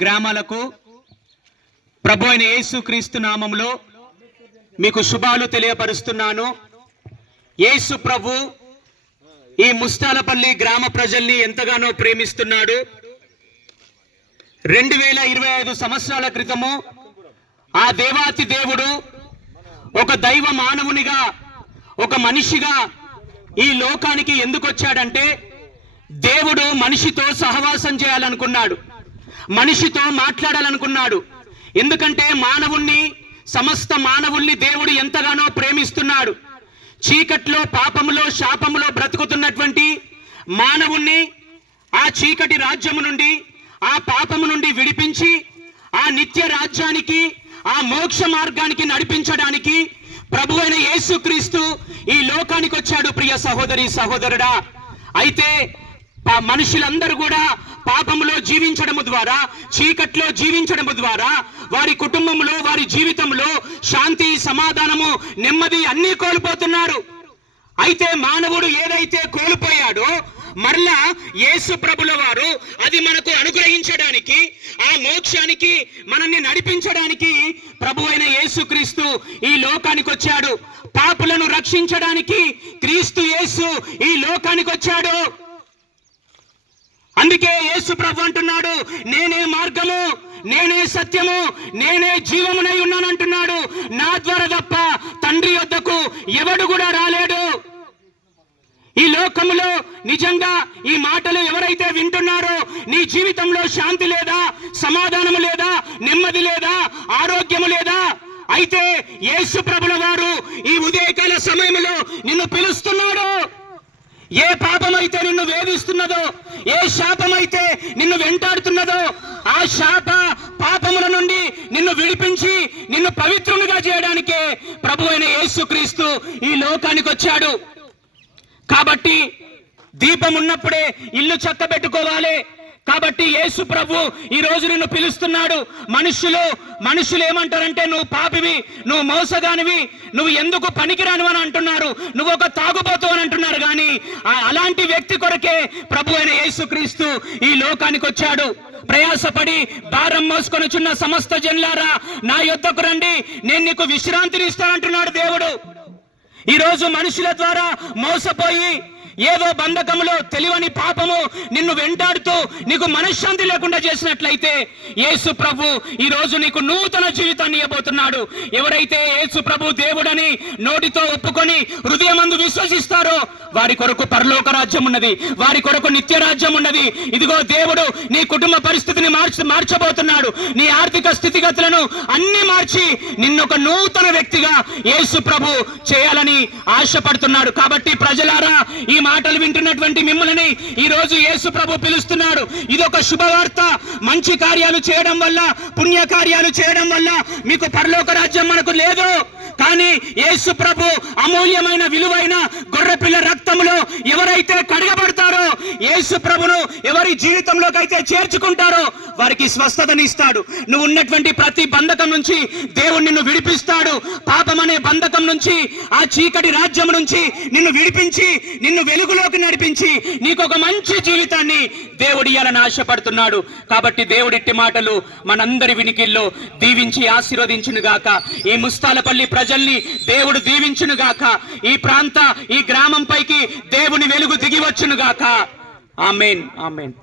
గ్రామాలకు ప్రభు అయిన యేసుక్రీస్తు నామములో మీకు శుభాలు తెలియపరుస్తున్నాను. యేసు ప్రభు ఈ ముస్తాలపల్లి గ్రామ ప్రజల్ని ఎంతగానో ప్రేమిస్తున్నాడు. 2025 సంవత్సరాల క్రితము ఆ దేవాతి దేవుడు ఒక దైవ మానవునిగా, ఒక మనిషిగా ఈ లోకానికి ఎందుకు వచ్చాడంటే, దేవుడు మనిషితో సహవాసం చేయాలనుకున్నాడు, మనిషితో మాట్లాడాలనుకున్నాడు. ఎందుకంటే మానవుణ్ణి, సమస్త మానవుల్ని దేవుడు ఎంతగానో ప్రేమిస్తున్నాడు. చీకట్లో, పాపములో, శాపములో బ్రతుకుతున్నటువంటి మానవుణ్ణి ఆ చీకటి రాజ్యము నుండి, ఆ పాపము నుండి విడిపించి ఆ నిత్య రాజ్యానికి, ఆ మోక్ష మార్గానికి నడిపించడానికి ప్రభు అయిన యేసుక్రీస్తు ఈ లోకానికి వచ్చాడు. ప్రియ సహోదరి సహోదరుడా, అయితే మనుషులందరూ కూడా పాపములో జీవించడము ద్వారా, చీకట్లో జీవించడము ద్వారా వారి కుటుంబంలో, వారి జీవితంలో శాంతి, సమాధానము, నెమ్మది అన్నీ కోల్పోతున్నారు. అయితే మానవుడు ఏదైతే కోల్పోయాడో మరలా యేసు ప్రభుల వారు అది మనకు అనుగ్రహించడానికి, ఆ మోక్షానికి మనల్ని నడిపించడానికి ప్రభు అయిన యేసుక్రీస్తు ఈ లోకానికి వచ్చాడు. పాపులను రక్షించడానికి క్రీస్తు యేసు ఈ లోకానికి వచ్చాడు. అందుకే యేసు ప్రభు అంటున్నాడు, నేనే మార్గము, నేనే సత్యము, నేనే జీవమునై ఉన్నానంటున్నాడు. నా ద్వారా తప్ప తండ్రి వద్దకు ఎవడు కూడా రాలేడు. ఈ లోకములో నిజంగా ఈ మాటలు ఎవరైతే వింటున్నారో, నీ జీవితంలో శాంతి లేదా, సమాధానము లేదా, నెమ్మది లేదా, ఆరోగ్యము లేదా, అయితే యేసు ప్రభుల వారు ఈ ఉదయకాల సమయంలో నిన్ను పిలుస్తున్నాడు. ఏ పాపమైతే నిన్ను వేధిస్తున్నదో, ఏ శాపమైతే నిన్ను వెంటాడుతున్నదో, ఆ శాప పాపముల నుండి నిన్ను విడిపించి నిన్ను పవిత్రునిగా చేయడానికే ప్రభు అయిన యేసుక్రీస్తు ఈ లోకానికి వచ్చాడు. కాబట్టి దీపం ఉన్నప్పుడే ఇల్లు చక్కబెట్టుకోవాలి. కాబట్టి యేసు ప్రభు ఈ రోజు నిన్ను పిలుస్తున్నాడు. మనుషులు ఏమంటారంటే, నువ్వు పాపివి, నువ్వు మోసగానివి, నువ్వు ఎందుకు పనికిరాను అని అంటున్నారు, నువ్వు ఒక తాగుబోతు అని అంటున్నారు. కానీ అలాంటి వ్యక్తి కొరకే ప్రభు అయిన యేసుక్రీస్తు ఈ లోకానికి వచ్చాడు. ప్రయాసపడి భారం మోసుకొని చున్న సమస్త జనులారా నా యొద్దకు రండి, నేను నీకు విశ్రాంతిని ఇస్తానంటున్నాడు దేవుడు. ఈ రోజు మనుషుల ద్వారా మోసపోయి ఏదో బంధకములో తెలియని పాపము నిన్ను వెంటాడుతూ నీకు మనశ్శాంతి లేకుండా చేసినట్లయితే యేసు ప్రభు ఈ రోజు నీకు నూతన జీవితాన్ని ఇవ్వబోతున్నాడు. ఎవరైతే యేసు ప్రభు దేవుడని నోటితో ఒప్పుకొని హృదయమందు విశ్వసిస్తారో వారి కొరకు పరలోక రాజ్యం ఉన్నది, వారి కొరకు నిత్య రాజ్యం ఉన్నది. ఇదిగో దేవుడు నీ కుటుంబ పరిస్థితిని మార్చబోతున్నాడు. నీ ఆర్థిక స్థితిగతులను అన్ని మార్చి నిన్నొక నూతన వ్యక్తిగా యేసు ప్రభు చేయాలని ఆశపడుతున్నాడు. కాబట్టి ప్రజలారా, ఈ మాటలు వింటున్నటువంటి మిమ్మల్ని ఈ రోజు యేసు ప్రభు పిలుస్తున్నాడు. ఇదొక శుభవార్త. మంచి కార్యాలు చేయడం వల్ల, పుణ్య కార్యాలు చేయడం వల్ల మీకు పరలోక రాజ్యం మనకు లేదు. కానీ యేసు ప్రభు అమూల్యమైన విలువైన గొర్రెపిల్ల రక్తములో ఎవరైతే కడగబడతారో, యేసు ప్రభును ఎవరి జీవితంలోకి అయితే చేర్చుకుంటారో వారికి స్వస్థతని ఇస్తాడు. నువ్వు ఉన్నటువంటి ప్రతి బంధకం నుంచి దేవుడు నిన్ను విడిపిస్తాడు. పాపం అనే బంధకం నుంచి, ఆ చీకటి రాజ్యం నుంచి నిన్ను విడిపించి నిన్ను వెలుగులోకి నడిపించి నీకు ఒక మంచి జీవితాన్ని దేవుడు ఇయ్యాలని ఆశపడుతున్నాడు. కాబట్టి దేవుడిట్టి మాటలు మనందరి వినికిల్లో దీవించి ఆశీర్వదించును గాక. ఈ ముస్తాలపల్లి ప్రజల్ని దేవుడు దీవించును గాక. ఈ గ్రామం పైకి దేవుని వెలుగు దిగి వచ్చును గాక. ఆమేన్, ఆమేన్.